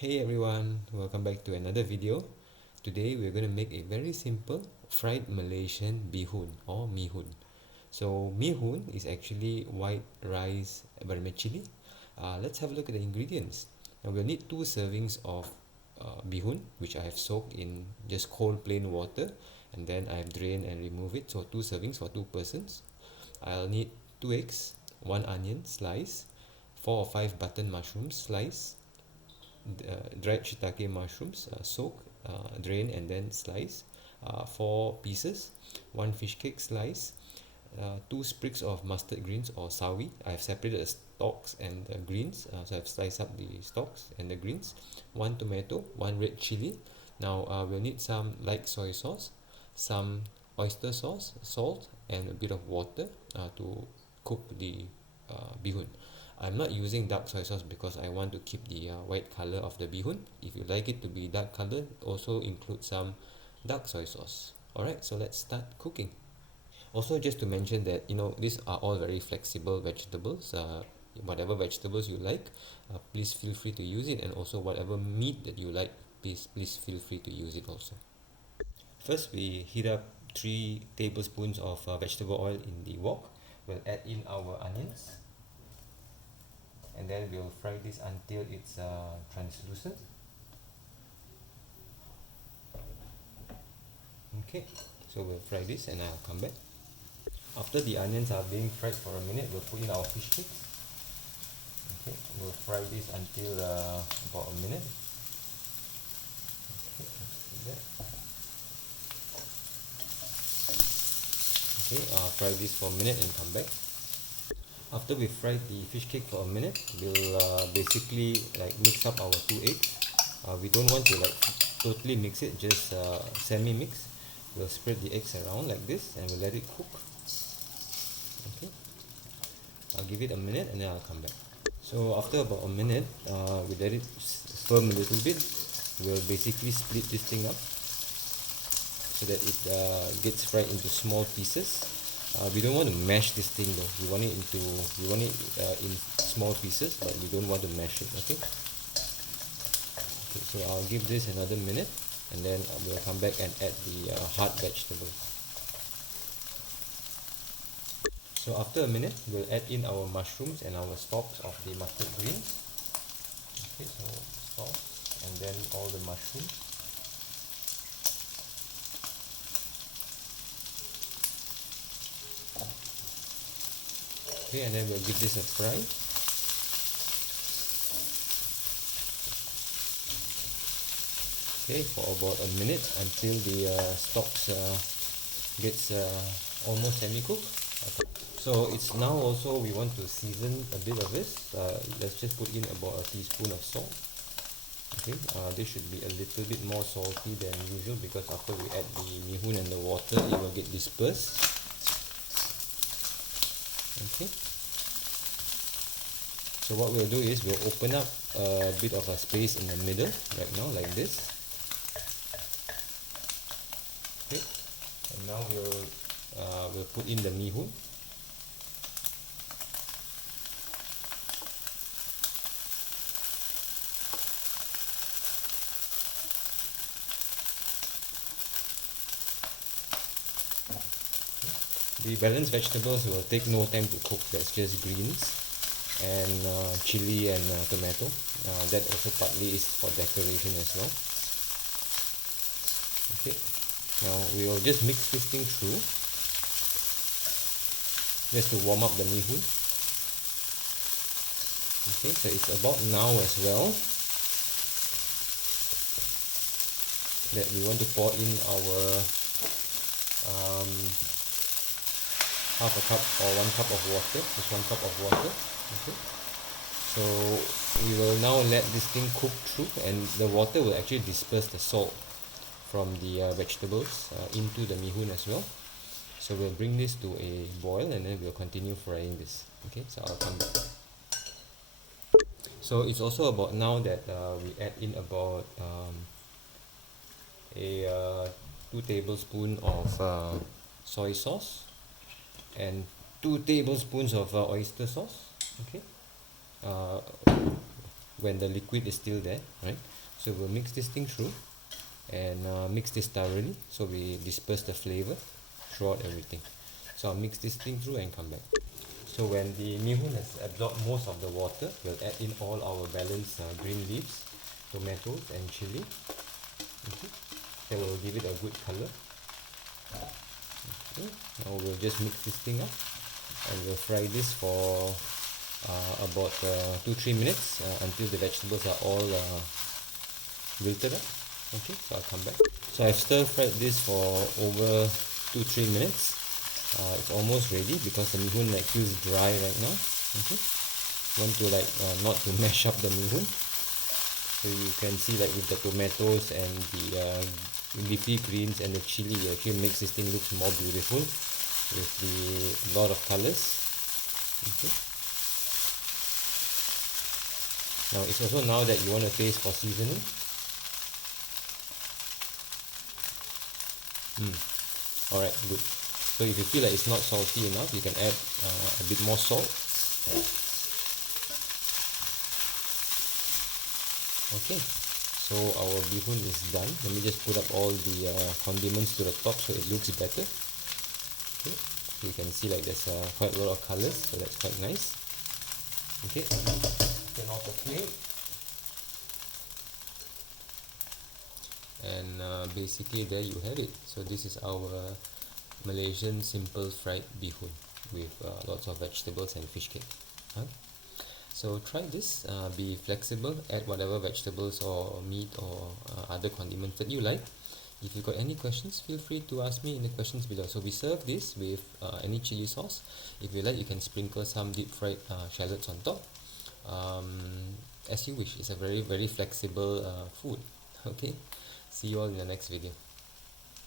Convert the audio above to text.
Hey everyone, welcome back to another video. Today we're going to make a very simple fried Malaysian bihun or mihun. So mihun is actually white rice vermicelli. Let's have a look at the ingredients. Now we'll need 2 servings of bihun, which I have soaked in just cold plain water, and then I have drained and removed it. So 2 servings for 2 persons. I'll need 2 eggs, 1 onion slice, 4 or 5 button mushrooms slice, dried shitake mushrooms, soak, drain and then slice, 4 pieces, 1 fish cake slice, 2 sprigs of mustard greens or sawi. I have separated the stalks and the greens, so I've sliced up the stalks and the greens, 1 tomato, 1 red chili. Now we'll need some light soy sauce, some oyster sauce, salt and a bit of water to cook the bihun. I'm not using dark soy sauce because I want to keep the white color of the bihun. If you like it to be dark color, also include some dark soy sauce. Alright, so let's start cooking. Also, just to mention that these are all very flexible vegetables. Whatever vegetables you like, please feel free to use it, and also whatever meat that you like, please feel free to use it also. First, we heat up 3 tablespoons of vegetable oil in the wok. We'll add in our onions, and then we'll fry this until it's translucent. Okay, so we'll fry this and I'll come back. After the onions are being fried for a minute, we'll put in our fish cakes. Okay, we'll fry this until about a minute. Okay, let's do that. Okay, fry this for a minute and come back. After we fried the fish cake for a minute, we'll basically mix up our 2 eggs. We don't want to totally mix it, just semi-mix. We'll spread the eggs around like this and we'll let it cook. Okay, I'll give it a minute and then I'll come back. So after about a minute, we let it firm a little bit. We'll basically split this thing up so that it gets fried into small pieces. We don't want to mash this thing though. We want it in small pieces, but we don't want to mash it. Okay, so I'll give this another minute and then we'll come back and add the hard vegetables. So after a minute, we'll add in our mushrooms and our stalks of the mustard greens. Okay, so stalks and then all the mushrooms. Okay, and then we'll give this a fry. Okay, for about a minute until the stalks gets almost semi-cooked. Okay. So it's now also we want to season a bit of this. Let's just put in about a teaspoon of salt. Okay, this should be a little bit more salty than usual because after we add the mihun and the water, it will get dispersed. Okay, so what we'll do is we'll open up a bit of a space in the middle right now like this. Okay, and now we'll put in the mihun. The balanced vegetables will take no time to cook. That's just greens and chili and tomato. That also partly is for decoration as well. Okay, now we will just mix this thing through just to warm up the mihun. Okay, so it's about now as well that we want to pour in our half a cup or 1 cup of water, just 1 cup of water. Okay, so we will now let this thing cook through, and the water will actually disperse the salt from the vegetables into the mihun as well. So we'll bring this to a boil and then we'll continue frying this. Okay, so I'll come back. So it's also about now that we add in about a 2 tablespoons of soy sauce and 2 tablespoons of oyster sauce. Okay, when the liquid is still there, right? So we'll mix this thing through and mix this thoroughly so we disperse the flavor throughout everything. So I'll mix this thing through and come back. So when the mihun has absorbed most of the water, we'll add in all our balanced green leaves, tomatoes and chili. Okay. That will give it a good color. Okay. Now we'll just mix this thing up and we'll fry this for about 2-3 minutes until the vegetables are all wilted up. Okay, so I'll come back. So I've stir fried this for over 2-3 minutes. It's almost ready because the mihun like feels dry right now. Okay, want to like not to mash up the mihun. So you can see like with the tomatoes and the leafy greens and the chili, it actually makes this thing look more beautiful with the lot of colors. Okay. Now it's also now that you want to taste for seasoning. Alright, good. So if you feel like it's not salty enough, you can add a bit more salt. Okay, so our bihun is done. Let me just put up all the condiments to the top so it looks better. Okay, so you can see like there's quite a lot of colors, so that's quite nice. Okay, turn off the flame. And basically there you have it. So this is our Malaysian simple fried bihun with lots of vegetables and fish cake. So try this, be flexible, add whatever vegetables or meat or other condiments that you like. If you've got any questions, feel free to ask me in the questions below. So we serve this with any chili sauce. If you like, you can sprinkle some deep fried shallots on top. As you wish. It's a very flexible food. Okay, see you all in the next video.